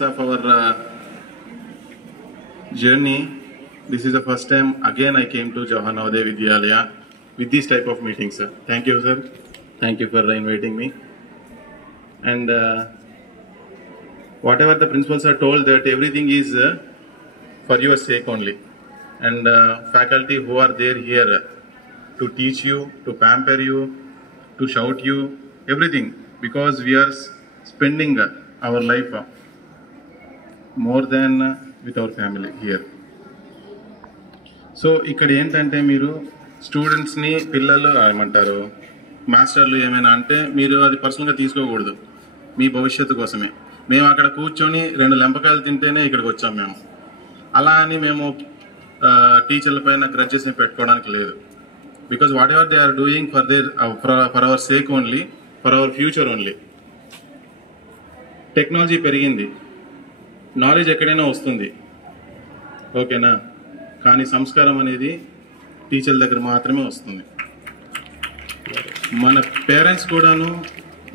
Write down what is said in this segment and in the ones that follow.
of our journey. This is the first time again I came to Jawahar Navodaya Vidyalaya with this type of meetings, sir. Thank you, sir. Thank you for inviting me. And whatever the principals are told, that everything is for your sake only. And faculty who are there here to teach you, to pamper you, to shout you, everything, because we are spending our life more than with our family here. So ఇక్కడ ఏంటంటే మీరు స్టూడెంట్స్ని పిల్లలు ఏమంటారు మాస్టర్లు ఏమైనా అంటే మీరు అది పర్సనల్గా తీసుకోకూడదు, మీ భవిష్యత్తు కోసమే. మేము అక్కడ కూర్చొని 2 లెంపకాయలు తింటేనే ఇక్కడికి వచ్చాం మేము. అలా అని మేము టీచర్ల పైన గ్రడ్జెస్ని పెట్టుకోవడానికి లేదు. Because whatever they are doing for our sake only, for our future only. Technology పెరిగింది, నాలెడ్జ్ ఎక్కడైనా వస్తుంది, ఓకేనా. కానీ సంస్కారం అనేది టీచర్ల దగ్గర మాత్రమే వస్తుంది. మన పేరెంట్స్ కూడాను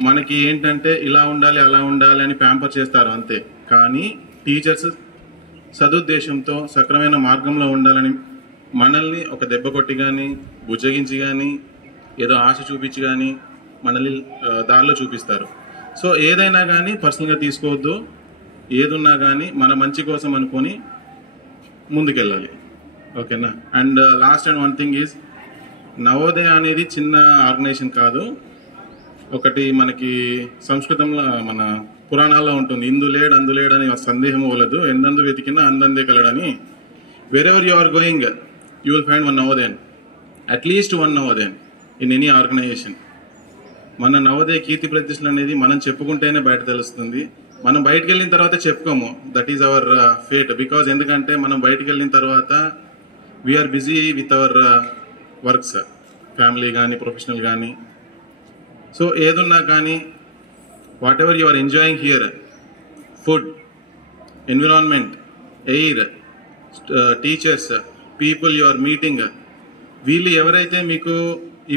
మనకి ఏంటంటే ఇలా ఉండాలి అలా ఉండాలి అని ప్యాంపర్ చేస్తారు అంతే. కానీ టీచర్స్ సదుద్దేశంతో సక్రమైన మార్గంలో ఉండాలని మనల్ని ఒక దెబ్బ కొట్టి కానీ బుజ్జగించి కానీ ఏదో ఆశ చూపించి కానీ మనల్ని దారిలో చూపిస్తారు. సో ఏదైనా కానీ పర్సనల్గా తీసుకోవద్దు, ఏదున్నా కానీ మన మంచి కోసం అనుకొని ముందుకెళ్ళాలి, ఓకేనా. And last and one thing is, Navodaya అనేది చిన్న ఆర్గనైజేషన్ కాదు. ఒకటి మనకి సంస్కృతంలో మన పురాణాల్లో ఉంటుంది, ఇందు లేడు అందు లేడు అని సందేహం వలదు, ఎందందు వెతికినా అందందే కలడని. Wherever you are going you will find one Navodayan, at least one Navodayan in any organization. మన నవోదయ కీర్తి ప్రతిష్టలు అనేది మనం చెప్పుకుంటేనే బయట తెలుస్తుంది. మనం బయటకు వెళ్ళిన తర్వాత చెప్పుకోము, that is our fate. Because ఎందుకంటే మనం బయటకు వెళ్ళిన తర్వాత we are busy with our works, family కానీ ప్రొఫెషనల్ కానీ. సో ఏదున్నా కానీ whatever you are enjoying here, food, environment, air, teachers, people you are meeting, వీళ్ళు ఎవరైతే మీకు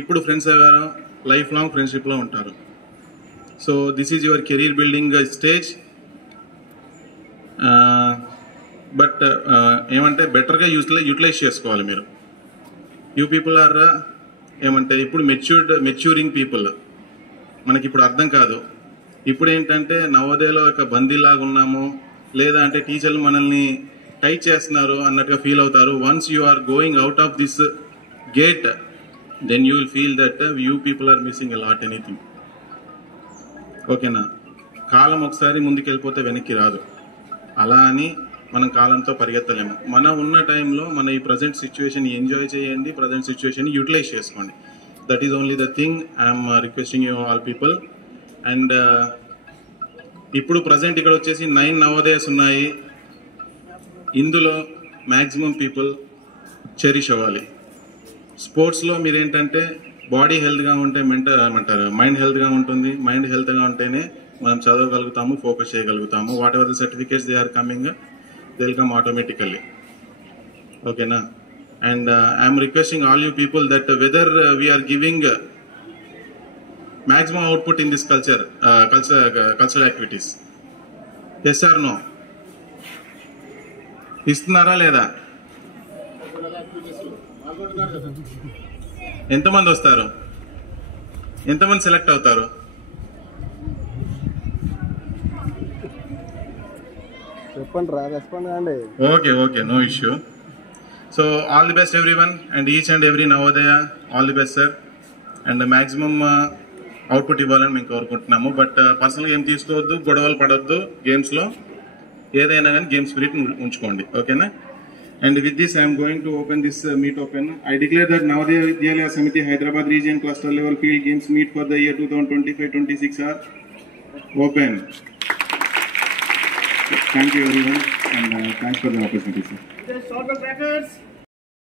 ఇప్పుడు ఫ్రెండ్స్ అయ్యారో లైఫ్ లాంగ్ ఫ్రెండ్షిప్లో ఉంటారు. So this is your career building stage. But ఏమంటే బెటర్గా యూటిలైజ్ చేసుకోవాలి మీరు. యూ పీపుల్ ఆర్ ఏమంటే ఇప్పుడు మెచ్యూరింగ్ పీపుల్. మనకి ఇప్పుడు అర్థం కాదు. ఇప్పుడు ఏంటంటే నవోదయలో ఒక బందీలాగా ఉన్నాము, లేదా అంటే టీచర్లు మనల్ని టైట్ చేస్తున్నారు అన్నట్టుగా ఫీల్ అవుతారు. Once you are going out of this gate, then you will feel that you people are missing a lot anything, ఓకేనా. కాలం ఒకసారి ముందుకు వెళ్ళిపోతే వెనక్కి రాదు. అలా అని మనం కాలంతో పరిగెత్తలేము. మనం ఉన్న టైంలో మన ఈ ప్రజెంట్ సిచ్యువేషన్ ఎంజాయ్ చేయండి, ప్రజెంట్ సిచ్యువేషన్ యూటిలైజ్ చేసుకోండి. That is only the thing I'm requesting you all people. And ఇప్పుడు ప్రజెంట్ ఇక్కడ వచ్చేసి 9 నవోదయస్ ఉన్నాయి. ఇందులో మ్యాక్సిమం పీపుల్ చెరిష్ అవ్వాలి. స్పోర్ట్స్లో మీరేంటంటే బాడీ హెల్త్గా ఉంటే మైండ్ హెల్త్గా ఉంటుంది. మైండ్ హెల్త్గా ఉంటేనే మనం చదవగలుగుతాము, ఫోకస్ చేయగలుగుతాము. Whatever the certificates they are coming, they will come automatically, ఓకేనా. And I'm requesting all you people that whether we are giving maximum output in this cultural activities. Yes or no? ఇస్తున్నారా లేదా? ఎంతమంది వస్తారు? ఎంతమంది select అవుతారు? Okay okay, no issue. So all the best everyone and each and every Navodaya, all the best sir. And maximum output ఇవ్వాలని మేము కోరుకుంటున్నాము. But పర్సనల్గా ఏం తీసుకోవద్దు, గొడవలు పడవద్దు గేమ్స్లో. ఏదైనా కానీ గేమ్ స్పిరిట్ ఉంచుకోండి, ఓకేనా. And with this I'm going to open this meet open. I declare that Navodaya Vidyalaya Samiti Hyderabad region cluster level field games meet for the year 2025-26 are open. Thank you everyone and thanks for the opportunity, sir.